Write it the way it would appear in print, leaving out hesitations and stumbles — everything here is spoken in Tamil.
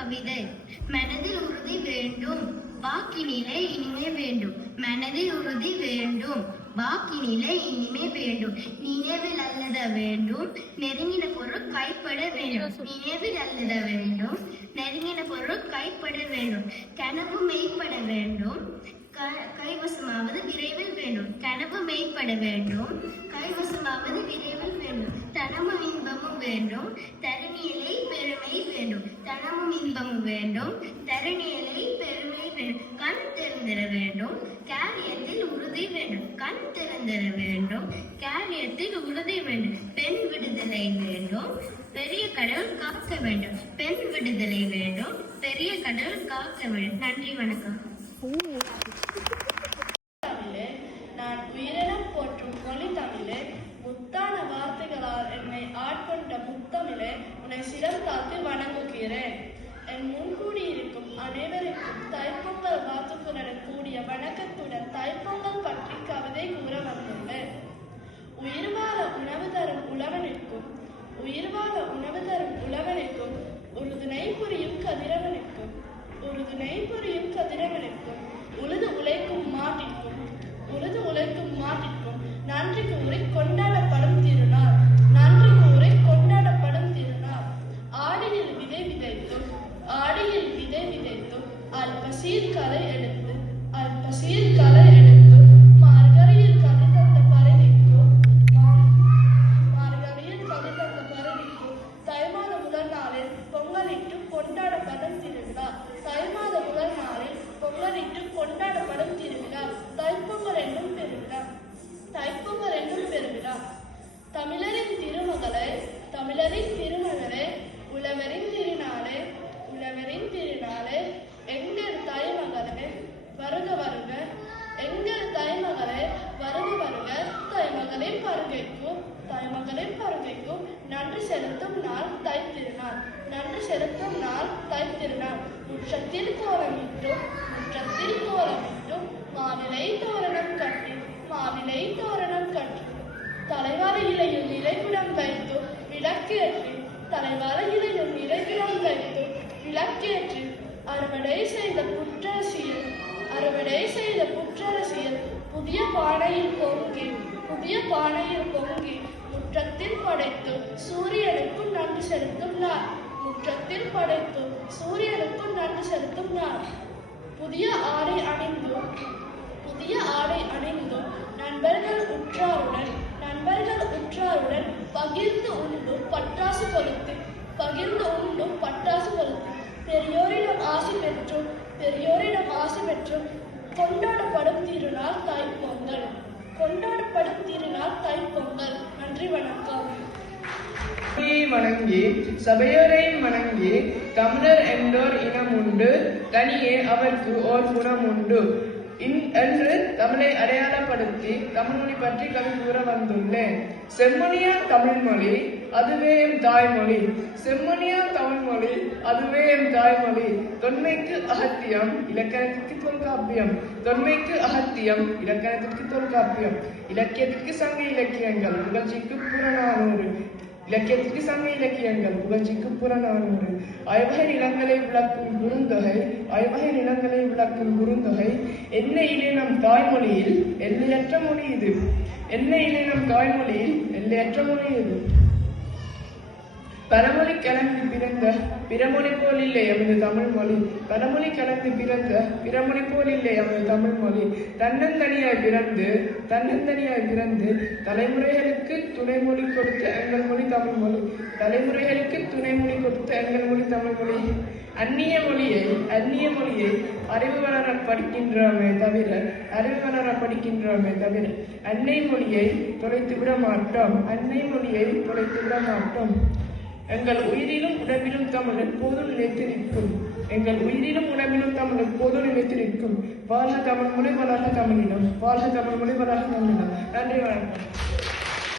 கவிதை. மனதில் உறுதி வேண்டும், வாக்கினிலே இனிமே வேண்டும். மனதில் உறுதி வேண்டும், வாக்கினிலே இனிமே வேண்டும். நினைவில் அல்லத வேண்டும், நெருங்கின பொருள் கைப்பட வேண்டும். நினைவில் அல்லத வேண்டும், நெருங்கின பொருள் கைப்பட வேண்டும். கனவு மெய்ப்பட வேண்டும், கைவசமாவது விரைவில் வேண்டும். கனவு மெய்ப்பட வேண்டும், கைவசமாவது விரைவில் வேண்டும். தனமும் இன்பமும் வேண்டும், தரணியலை பெருமை வேண்டும். தனமும் இன்பமும் வேண்டும், தரணியலை பெருமை வேண்டும். கண் திறந்திட வேண்டும், காரியத்தில் உறுதி வேண்டும். கண் திறந்திட வேண்டும், காரியத்தில் உறுதி வேண்டும். பெண் விடுதலை வேண்டும், பெரிய கடவுள் காக்க வேண்டும். பெண் விடுதலை வேண்டும், பெரிய கடவுள் காக்க வேண்டும். நன்றி, வணக்கம். நான் உயிரினம் போற்றும் மொழி தமிழே, முத்தான வார்த்தைகளால் என்னை ஆட்கொண்ட முத்தமிழே, உன்னை சிரம் தாழ்த்தி வணங்குகிறேன். என் முன்கூடியிருக்கும் அனைவருக்கும் தைப்பொங்கல் வாழ்த்துக்களுடன் கூடிய வணக்கத்துடன் தைப்பொங்கல் பற்றி கவிதை கூற வந்துள்ளேன். உயிர் வாழ உணவு தரும் உழவனுக்கும், உயிர் வாழ உணவு தரும் உழவனுக்கும், உறுதுணை புரியும் கதிரவனுக்கும், உறுதுணை புரியும் கதிரவனுக்கும், உழுது உழைக்கும் மாட்டிற்கும், உழுது உழைக்கும் மாட்டிற்கும் நன்றி கூறி கொண்டாடப்படும் திருநாள். நன்றி கூறி கொண்டாடப்படும் திருநாள். ஆடியில் விதை விதைத்தும், ஆடியில் விதை விதைத்தும், அல்பசீர் கலை எடுத்து, அல்பசீர் கலை எடுத்தும், மார்கழியில் கதை தந்த பரணிக்கும், மார்கழியில் கதை தந்த பரணிக்கும், தை மாத முதல் நாளில் பொங்கலிட்டு கொண்டாடப்படும் திருவிழா. தை மாத முதல் நாளில் பொங்கலிட்டு கொண்டாடப்படும் திருவிழா தைப்பொங்கல் என்னும் பெருவிழா. தைப்பொங்கல் என்னும் பெருவிழா. தமிழரின் திருமகளே, தமிழரின் திருமகளே, உழவரின் திருநாளே, உழவரின் திருநாளே, எங்கள் தாய்மகளே வருக வருக, எங்கள் தாய்மகளே வருக வருக. தாய்மகளின் வருகைக்கும், தாய்மகளின் வருகைக்கும் நன்றி செலுத்தும் நாள் தைத்திருநாள். நன்றி செலுத்தும் நாள் தைத்திருநாள். முற்றத்தில் கோலமிட்டும், முற்றத்தில் கோலமிட்டும், மாவிலை தோரணம் கட்டி, மாவிலை தோரணம் கட்டி, தலைவார இலையில் நிலைக்குடம் வைத்து விளக்கேற்றி, தலைவார இலையில் நிலைக்குடம் வைத்து விளக்கேற்றி, அறுவடை செய்த புற்றரசியல், அறுவடை செய்த புற்றரசியல் புதிய பானையில் பொங்கி, புதிய பானையில் பொங்கி, முற்றத்தில் படைத்து சூரியனுக்கும் நன்றி செலுத்தும் நாள். முற்றத்தில் படைத்து சூரியனுக்கும் நன்றி செலுத்தும் நாள். புதிய ஆடை அணிந்தும், புதிய ஆடை அணிந்தும், நண்பர்கள் உற்றாருடன், நண்பர்கள் உற்றாருடன் பகிர்ந்து உண்டும் பட்டாசு கொளுத்து, பகிர்ந்து உண்டும் பட்டாசு கொளுத்து, பெரியோரிடம் ஆசி பெற்றும், பெரியோரிடம் ஆசி பெற்றும் கொண்டாடப்படும் திருநாள் தைப்பொங்கல். கொண்டாடப்படும் திருநாள் தைப்பொங்கல். நன்றி, வணக்கம். வணங்கி சபையோரையும் வணங்கி, தமிழர் என்றோர் இனம் உண்டு, தனியே அவருக்கு ஓர் குணம் உண்டு என்று தமிழை அடையாளப்படுத்தி தமிழ்மொழி பற்றி கவி கூற வந்துள்ளேன். செம்மொழியா தமிழ்மொழி, அதுவே எம் தாய்மொழி. செம்மொழியா தமிழ்மொழி, அதுவே எம் தாய்மொழி. தொன்மைக்கு அகத்தியம், இலக்கணத்திற்கு தொல்காப்பியம். தொன்மைக்கு அகத்தியம், இலக்கணத்திற்கு தொல்காப்பியம். இலக்கியத்திற்கு சங்க இலக்கியங்கள், புகழ்ச்சிக்கு புறநானூறு. இலக்கியத்திற்கு சங்க இலக்கியங்கள், புகழ்ச்சிக்கு புறநானூறு. ஐவகை நிலங்களை விளக்கும் குறுந்தொகை, ஐவகை நிலங்களை விளக்கும் குறுந்தொகை. என்னையிலே நம் தாய்மொழியில் எல்லையற்ற மொழி இது. என்னையிலே நம் தாய்மொழியில் எல்லையற்ற மொழி இது. பரமொழி கலந்து பிறந்த பிறமொழி போல் இல்லை எமது தமிழ் மொழி. பரமொழி கலந்து பிறந்த பிறமொழி போல் இல்லை எமது தமிழ் மொழி. தன்னந்தனியாய் பிறந்து, தன்னந்தனியாய் பிறந்து தலைமுறைகளுக்கு துணைமொழி கொடுத்த எங்கள் மொழி தமிழ் மொழி. தலைமுறைகளுக்கு துணைமொழி கொடுத்த எங்கள் மொழி தமிழ் மொழி. அந்நிய மொழியை, அந்நிய மொழியை அறிவு வளர படிக்கின்றோமே தவிர, அறிவு வளர படிக்கின்றோமே தவிர அன்னை மொழியை தொலைத்து விட மாட்டோம். அன்னை மொழியை தொலைத்து விட மாட்டோம். எங்கள் உயிரிலும் உடம்பிலும் தமிழ் எப்போதும் நிலைத்து நிற்கும். எங்கள் உயிரிலும் உடம்பிலும் தமிழ் எப்போதும் நிலைத்து நிற்கும். வாழ்க தமிழ் மொழி, வளர்க தமிழினம். வாழ்க தமிழ் மொழி, வளர்க தமிழினம். நன்றி, வணக்கம்.